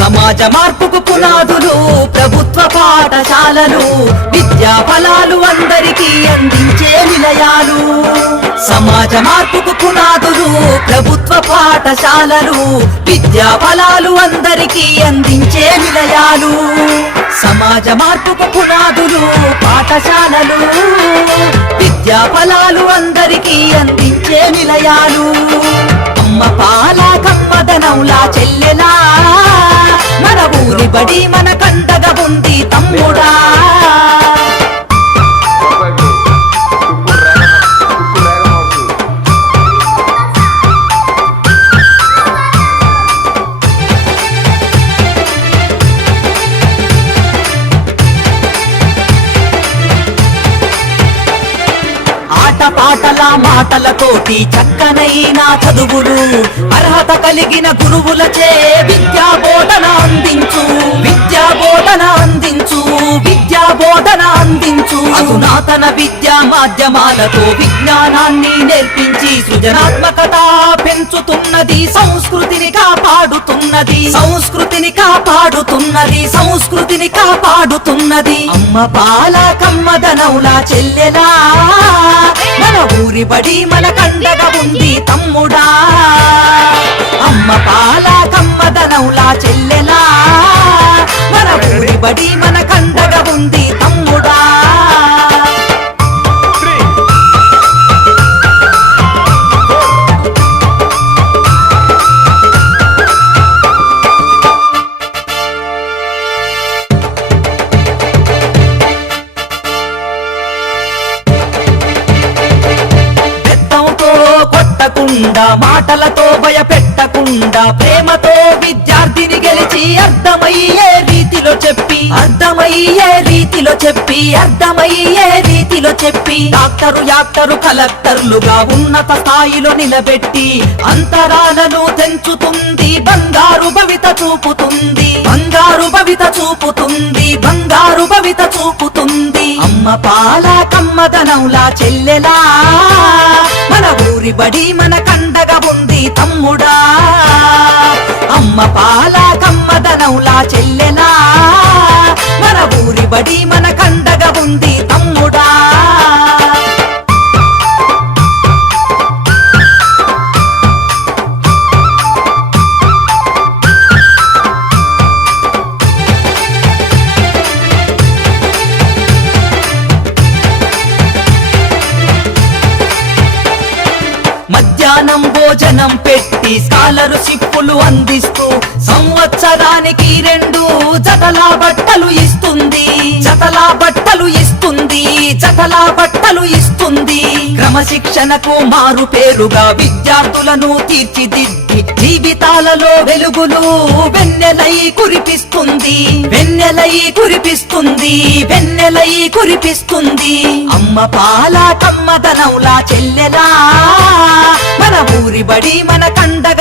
సమాజ మార్పుకు పునాదులు ప్రభుత్వ పాఠశాలలు, విద్యా ఫలాలు అందరికీ అందించే నిలయాలు. సమాజ మార్పుకు పునాదులు ప్రభుత్వ పాఠశాలలు, విద్యా ఫలాలు అందరికీ అందించే నిలయాలు. సమాజ మార్పుకు పునాదులు పాఠశాలలు, విద్యా ఫలాలు అందరికీ అందించే నిలయాలు. అమ్మ పాల కమ్మదనంలా చెల్లెలా, మన ఊరి బడి మన కండగా ఉంది తమ్ముడా. పాటల మాటలతోటి చక్కనైన చదువులు, అర్హత కలిగిన గురువులచే విద్యా బోధన అందించు, విద్యా బోధన అందించు, విద్యా బోధన అందించు. అధునాతన విద్యా మాధ్యమాలతో విజ్ఞానాన్ని నేర్పించి సృజనాత్మకత పెంచుతున్నది, సంస్కృతిని కాపాడుతున్నది, సంస్కృతిని కాపాడుతున్నది, సంస్కృతిని కాపాడుతున్నది. అమ్మ పాల కమ్మదనౌలా చెల్లెలా, మన ఊరి బడి మన కండగా ఉంది తమ్ముడా. అమ్మ పాల కమ్మదనౌలా చెల్లెలా, మన ఊరి బడి మన కండగా ఉంది తమ్ముడా. మాటలతో భయపెట్టకుండా ప్రేమతో విద్యార్థిని గెలిచి అర్థమయ్యే రీతిలో చెప్పి, అర్థమయ్యే రీతిలో చెప్పి, అర్థమయ్యే రీతిలో చెప్పి డాక్టరు యాక్టరు కలెక్టర్లుగా ఉన్నత స్థాయిలో నిలబెట్టి అంతరాలను తెంచుతుంది, బంగారు భవిత చూపుతుంది, బంగారు భవిత చూపుతుంది, బంగారు భవిత చూపుతుంది. అమ్మ పాల కమ్మదనౌలా చెల్లెలా, మన ఊరి బడి మన కండగా ఉంది తమ్ముడా. అమ్మ పాల కమ్మదనౌలా చెల్లెలా, మన ఊరి బడి మన కండగా ఉంది తమ్ముడా. మధ్యాహ్నం భోజనం పెట్టి స్కాలర్షిప్పులు అందిస్తూ సంవత్సరానికి 2 జతల బట్టలు ఇస్తుంది, జతల బట్టలు ఇస్తుంది, జతల బట్టలు ఇస్తుంది. క్రమశిక్షణకు మారు పేరుగా విద్యార్థులను తీర్చిదిద్ది జీవితాలలో వెలుగులు వెన్నెలై కురిపిస్తుంది, వెన్నెలై కురిపిస్తుంది, వెన్నెలై కురిపిస్తుంది. అమ్మ పాల కమ్మదనౌలా చెల్లెలా, మన ఊరి బడి మన కండగా